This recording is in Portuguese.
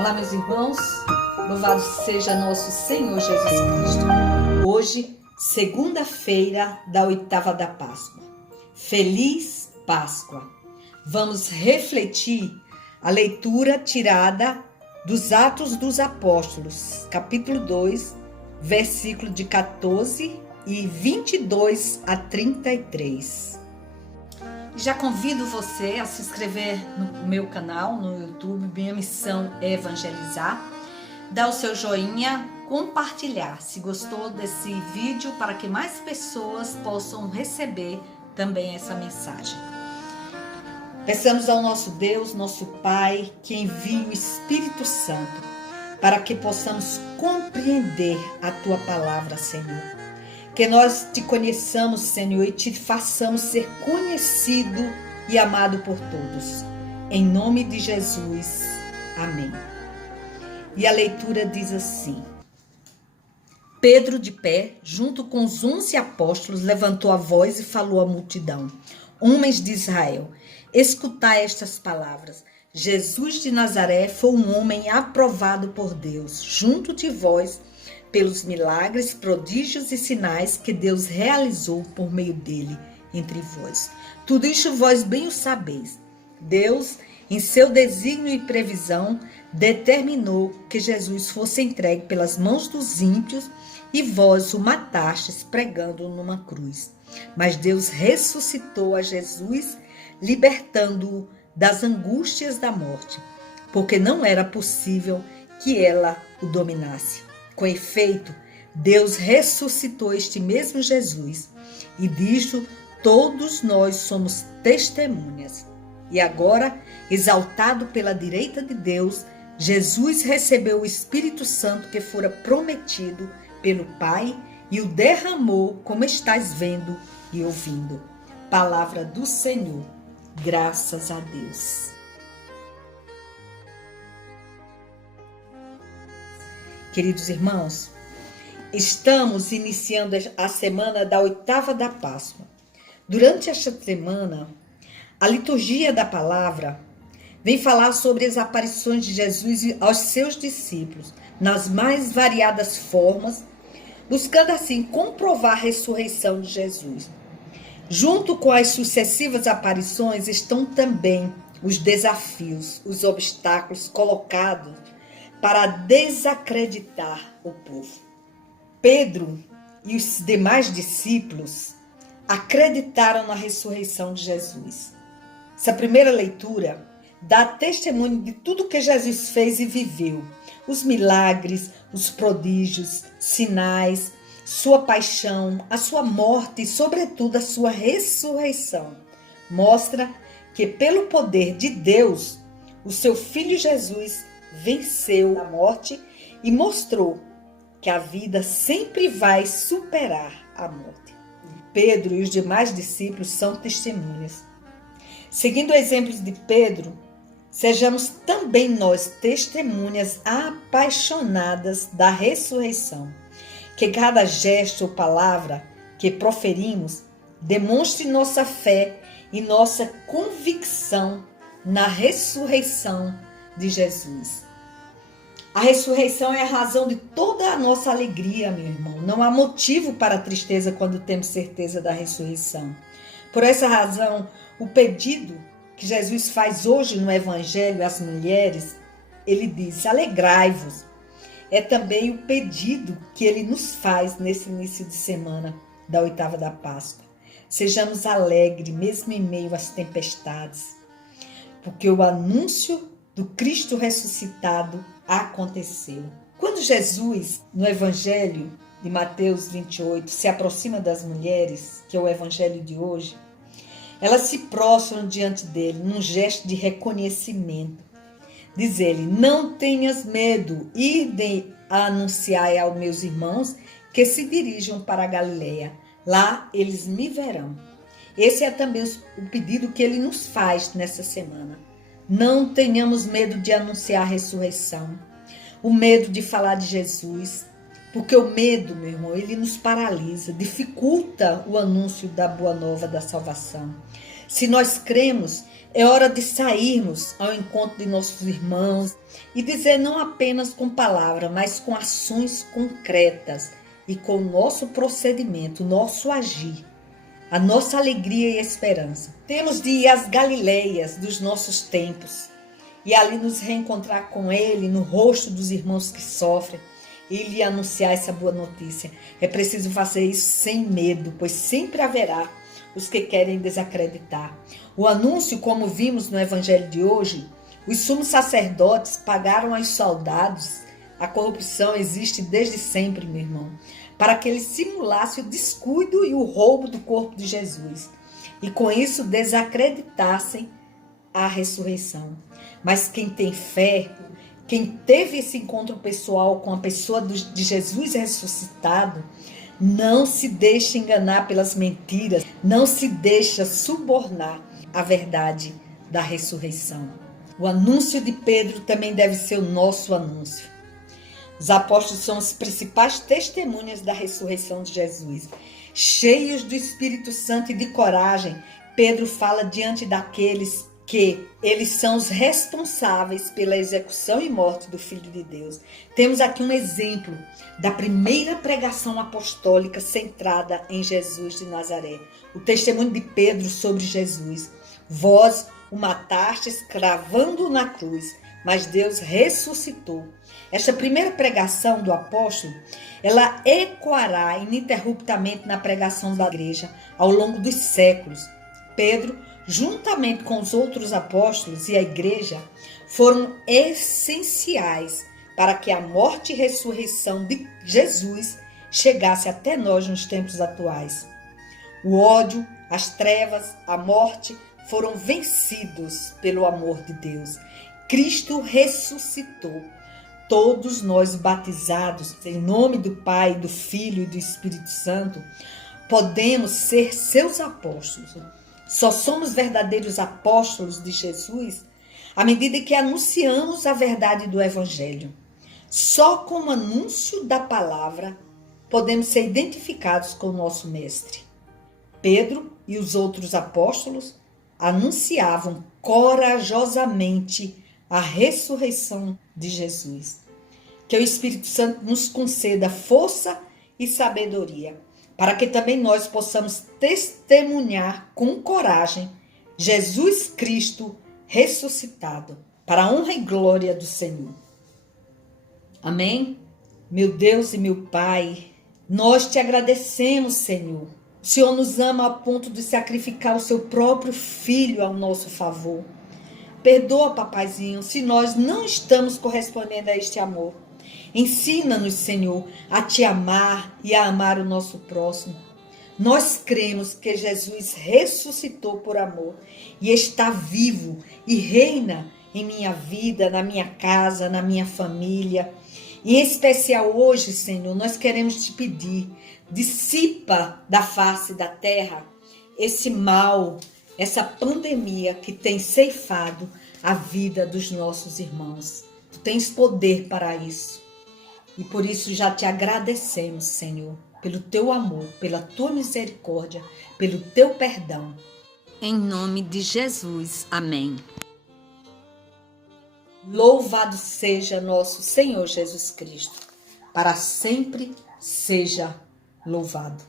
Olá, meus irmãos, louvado seja nosso Senhor Jesus Cristo. Hoje, segunda-feira da oitava da Páscoa. Feliz Páscoa! Vamos refletir a leitura tirada dos Atos dos Apóstolos, capítulo 2, versículo de 14 e 22 a 33. Já convido você a se inscrever no meu canal, no YouTube. Minha missão é evangelizar. Dá o seu joinha, compartilhar se gostou desse vídeo, para que mais pessoas possam receber também essa mensagem. Peçamos ao nosso Deus, nosso Pai, que envie o Espírito Santo para que possamos compreender a Tua palavra, Senhor. Que nós te conheçamos, Senhor, e te façamos ser conhecido e amado por todos. Em nome de Jesus. Amém. E a leitura diz assim: Pedro, de pé, junto com os 11 apóstolos, levantou a voz e falou à multidão: Homens de Israel, escutai estas palavras. Jesus de Nazaré foi um homem aprovado por Deus, junto de vós, pelos milagres, prodígios e sinais que Deus realizou por meio dele entre vós. Tudo isso vós bem o sabeis. Deus, em seu desígnio e previsão, determinou que Jesus fosse entregue pelas mãos dos ímpios e vós o matastes pregando-o numa cruz. Mas Deus ressuscitou a Jesus, libertando-o das angústias da morte, porque não era possível que ela o dominasse. Com efeito, Deus ressuscitou este mesmo Jesus, e disso todos nós somos testemunhas. E agora, exaltado pela direita de Deus, Jesus recebeu o Espírito Santo que fora prometido pelo Pai e o derramou, como estás vendo e ouvindo. Palavra do Senhor. Graças a Deus. Queridos irmãos, estamos iniciando a semana da oitava da Páscoa. Durante esta semana, a liturgia da palavra vem falar sobre as aparições de Jesus aos seus discípulos, nas mais variadas formas, buscando assim comprovar a ressurreição de Jesus. Junto com as sucessivas aparições estão também os desafios, os obstáculos colocados para desacreditar o povo. Pedro e os demais discípulos acreditaram na ressurreição de Jesus. Essa primeira leitura dá testemunho de tudo que Jesus fez e viveu. Os milagres, os prodígios, sinais, sua paixão, a sua morte e, sobretudo, a sua ressurreição. Mostra que, pelo poder de Deus, o seu Filho Jesus venceu a morte e mostrou que a vida sempre vai superar a morte. Pedro e os demais discípulos são testemunhas. Seguindo exemplos de Pedro, sejamos também nós testemunhas apaixonadas da ressurreição. Que cada gesto ou palavra que proferimos demonstre nossa fé e nossa convicção na ressurreição de Jesus. A ressurreição é a razão de toda a nossa alegria, meu irmão. Não há motivo para tristeza quando temos certeza da ressurreição. Por essa razão, o pedido que Jesus faz hoje no Evangelho às mulheres, ele diz: alegrai-vos. É também o pedido que ele nos faz nesse início de semana da oitava da Páscoa. Sejamos alegres, mesmo em meio às tempestades, porque o anúncio do Cristo ressuscitado aconteceu. Quando Jesus, no Evangelho de Mateus 28, se aproxima das mulheres, que é o Evangelho de hoje, elas se prostram diante dele num gesto de reconhecimento. Diz ele: não tenhas medo, idem a anunciar aos meus irmãos que se dirijam para a Galileia. Lá eles me verão. Esse é também o pedido que ele nos faz nessa semana. Não tenhamos medo de anunciar a ressurreição, o medo de falar de Jesus, porque o medo, meu irmão, ele nos paralisa, dificulta o anúncio da boa nova da salvação. Se nós cremos, é hora de sairmos ao encontro de nossos irmãos e dizer não apenas com palavras, mas com ações concretas e com o nosso procedimento, o nosso agir, a nossa alegria e esperança. Temos de ir às Galileias dos nossos tempos e ali nos reencontrar com Ele no rosto dos irmãos que sofrem e lhe anunciar essa boa notícia. É preciso fazer isso sem medo, pois sempre haverá os que querem desacreditar. O anúncio, como vimos no evangelho de hoje, os sumos sacerdotes pagaram aos soldados. A corrupção existe desde sempre, meu irmão, para que eles simulassem o descuido e o roubo do corpo de Jesus e com isso desacreditassem a ressurreição. Mas quem tem fé, quem teve esse encontro pessoal com a pessoa de Jesus ressuscitado, não se deixa enganar pelas mentiras, não se deixa subornar a verdade da ressurreição. O anúncio de Pedro também deve ser o nosso anúncio. Os apóstolos são as principais testemunhas da ressurreição de Jesus. Cheios do Espírito Santo e de coragem, Pedro fala diante daqueles que eles são os responsáveis pela execução e morte do Filho de Deus. Temos aqui um exemplo da primeira pregação apostólica centrada em Jesus de Nazaré. O testemunho de Pedro sobre Jesus. Vós o matastes cravando-o na cruz, mas Deus ressuscitou. Esta primeira pregação do apóstolo, ela ecoará ininterruptamente na pregação da igreja ao longo dos séculos. Pedro, juntamente com os outros apóstolos e a igreja, foram essenciais para que a morte e ressurreição de Jesus chegasse até nós nos tempos atuais. O ódio, as trevas, a morte foram vencidos pelo amor de Deus. Cristo ressuscitou. Todos nós batizados em nome do Pai, do Filho e do Espírito Santo, podemos ser seus apóstolos. Só somos verdadeiros apóstolos de Jesus à medida que anunciamos a verdade do Evangelho. Só com o anúncio da palavra podemos ser identificados com o nosso Mestre. Pedro e os outros apóstolos anunciavam corajosamente a ressurreição de Jesus. Que o Espírito Santo nos conceda força e sabedoria, para que também nós possamos testemunhar com coragem Jesus Cristo ressuscitado, para a honra e glória do Senhor. Amém? Meu Deus e meu Pai, nós te agradecemos, Senhor. O Senhor nos ama a ponto de sacrificar o seu próprio Filho ao nosso favor. Perdoa, papaizinho, se nós não estamos correspondendo a este amor. Ensina-nos, Senhor, a te amar e a amar o nosso próximo. Nós cremos que Jesus ressuscitou por amor e está vivo e reina em minha vida, na minha casa, na minha família. E em especial hoje, Senhor, nós queremos te pedir, dissipa da face da terra esse mal, essa pandemia que tem ceifado a vida dos nossos irmãos. Tu tens poder para isso. E por isso já te agradecemos, Senhor, pelo teu amor, pela tua misericórdia, pelo teu perdão. Em nome de Jesus. Amém. Louvado seja nosso Senhor Jesus Cristo. Para sempre seja louvado.